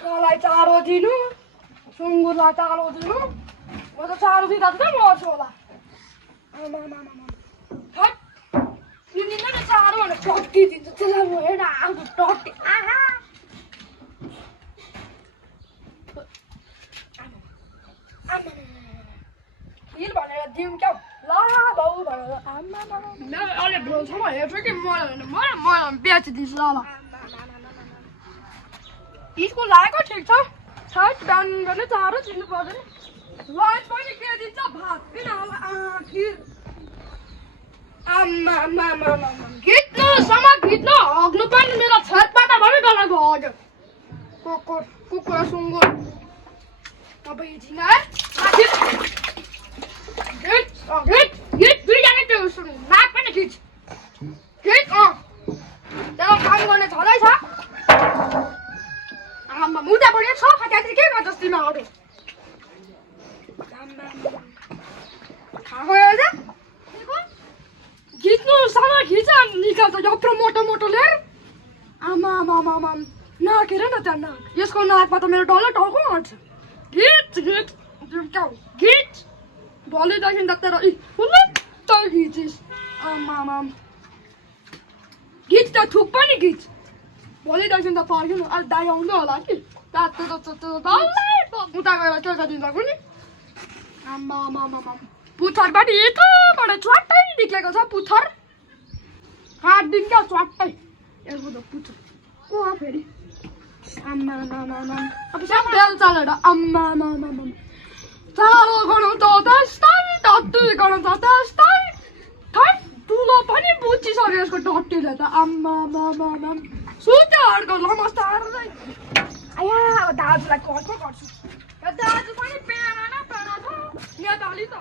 कुखुरालाई चारो दिनु सुँगुरलाई चारो दिनु म त चारो दिँदा त मर्छु होला हट दिँदैन न चारो भनेर टट्टी दिन्छ त्यसलाई म हेर आएको टट्टी आहा खिर भनेर दिउँ क्या ल बाउ भनेर आमा अहिले भ्याउँछौँ हेर्छु कि मलाई बेचिदिन्छु ल स्कुल लागेको ठिक छ सायद बिहान गर्ने चारो दिनु पर्दैन लन्च पनि के दिन्छ भात किन होला खिर आम्मा घिच्नुसम्म घिच्नु हग्नु पनि मेरो छेरपाटा पनि डलाएको हग्यो कुकुर सुँगुर तपाईँ झिङ्गा घिच दुईजना त्यो नाक पनि घिच त्यहाँ काम गर्ने छँदैछ आम्मा मुजा पनि छ त्यहाँतिर के गर्छस् तिमी अरू खाएको एउटा घिच्नुसम्म घिच निकाल्छ यत्रो मोटो मोटो लिएर आमा नाक हेर न त्यहाँ नाक यसको नाकमा त मेरो डल्लै टाउको आँट्छ घिच भोलिदेखि त तेरो त घिचिस आमा घिच त थुक पनि घिच भोलिदेखि त फर्किनु अहिले दाइ आउँदै होला कि तातो डल्लै उता गएर के गरिदिन्छ पनि आमा पुच्छरबाट यताबाट च्वाट्टै निक्लेको छ पुच्छर काट्दिउँ क्या च्वाट्टै यसको त पुच्छर को हो फेरि आम्मा अब सब बेल चलेर आम्मा चालो गरौँ त त्यस्तै टट्टी गरौँ त त्यस्तै खै ठुलो पनि बुझिसक्यो यसको टट्टीले त आम्मा सुत्यो अर्को लमस्ता आया अब दाजुलाई कसो गर्छु दाजु पनि पेना न पेना छ नेपाली त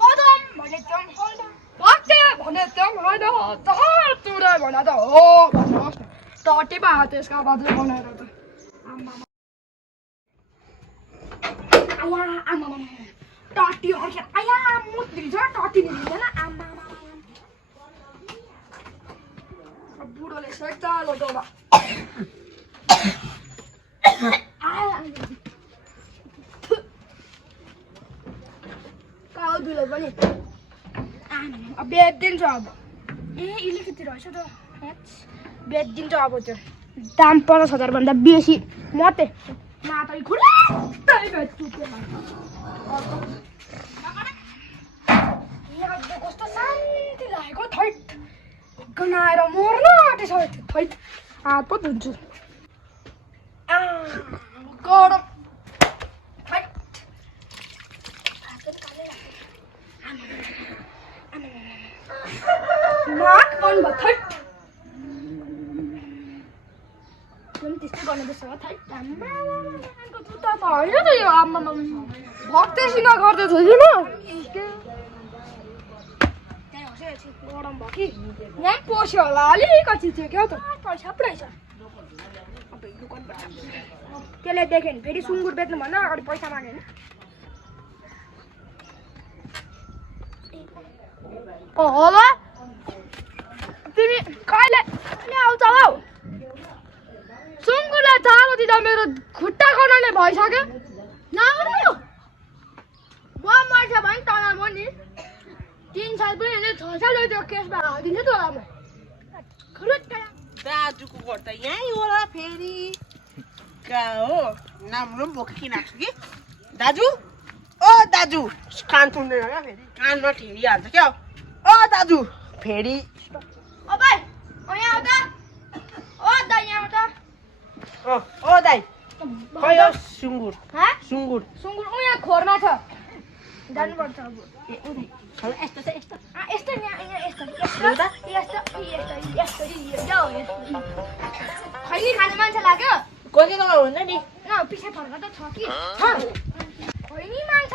पदम भने त्यो होइन भक्ते भने त्यो होइन चर चुरे भने त हो भन्नुहोस् न टट्टी पो हात यसका बाजु बनाएर त आमा टट्टी अर्खेर आया मुद्री छ टट्टी दिँदैन आमा बुढोले सेक्छ लोटोमा काउ दुलो पनि बेचिदिन्छु अब इलिकति रहेछ त बेचिदिन्छु अब त्यो दाम 50,000 भन्दा बेसी मात्रै मात्रै खुट्टै बेच्छु कस्तो शान्ति लागेको थैट गनाएर मर्न आँटिसकेको थियो थैट हात पो धुन्छु गरम नाक बन्द भयो थैट त्यस्तै गर्नुपर्छ थैट जुत्ता त होइन त यो आम्मा भक्तेसित गर्दैछ कि म गरम भयो कि यहाँ पस्यो होला अलिकति थियो क्या त पैसा पुरै छ अब दोकानबाट त्यसले देख्यो नि फेरि सुँगुर बेच्नुभन्दा अगाडि पैसा माग्यो नि होला तिमी कहिले आउँछ हौ सुँगुरलाई चारो दिँदा मेरो खुट्टा खनाउने भइसक्यो नआउनु म मर्छ भने तल म नि 3 साल पनि होइन 6 साल त्यो केसमा हालिदिन्छु त होला म दाजुको घर त यहीँ होला फेरि कहाँ हो नाम्रो पनि बोकिन आएको छु कि दाजु ओ दाजु कान सुन्दैन क्या फेरि कानमा ठेरिहाल्छ क्या ओ दाजु फेरि ओ भाइ यहाँ आउँदा ओ दाइ यहाँ आउँदा ओ दाइ खै हो सुँगुर सुँगुर यहाँ खोरमा छ जानुपर्छ अब यस्तो छ यस्तो यस्तो यस्तो खैनी खाने मान्छे लाग्यो कोही हुन्छ नि न पछि फर्का त छ कि खैनी मान्छ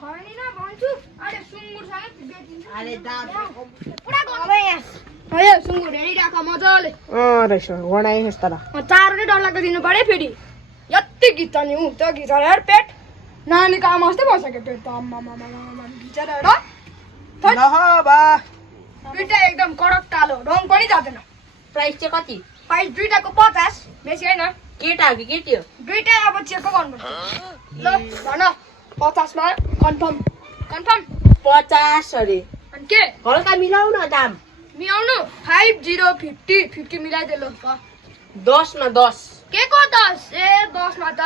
खैनी न भन्छु अरे सुँगुरसँग बेचिन्छ अरे दाजु पुरा गर्नु यहाँ सुँगुर हेरिराख मजाले रहेछ बनाइस् तर चारो नै डरलाग्दो दिनु पर्यो फेरि यति घिच्छ नि ऊ त्यो घिचेर हेर पेट नानीको आमा जस्तै भइसक्यो पेट त आम्मा घिचेर हेर दुइटा एकदम कडक कालो रङ पनि जाँदैन प्राइस चाहिँ कति प्राइस दुइटाको 50 बेसी होइन केटा हो कि केटी हो दुइटै अब चेकअप गर्नुपर्छ ल भन 50 मा कन्फर्म कन्फर्म 50 अरे अनि के हल्का मिलाउ न दाम मिलाउनु 50 50 मिलाइदे ल 10 मा 10 के को 10 ए 10 मा त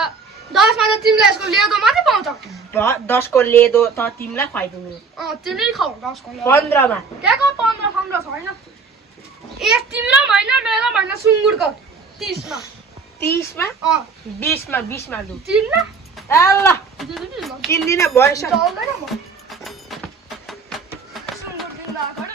तिमीले यसको लेदो मात्रै पाउँछ 10 को लेदो त तिमीलाई खुवाइदिनु तिमीले खाऊ 10 को 15 मा के को 15 छैन ए तिम्रो होइन मेरो होइन सुँगुरको 30 मा 30 मा 20 मा लु तिमीले ल किन्दिन भएछ चल्दैन म सुँगुर दिँदा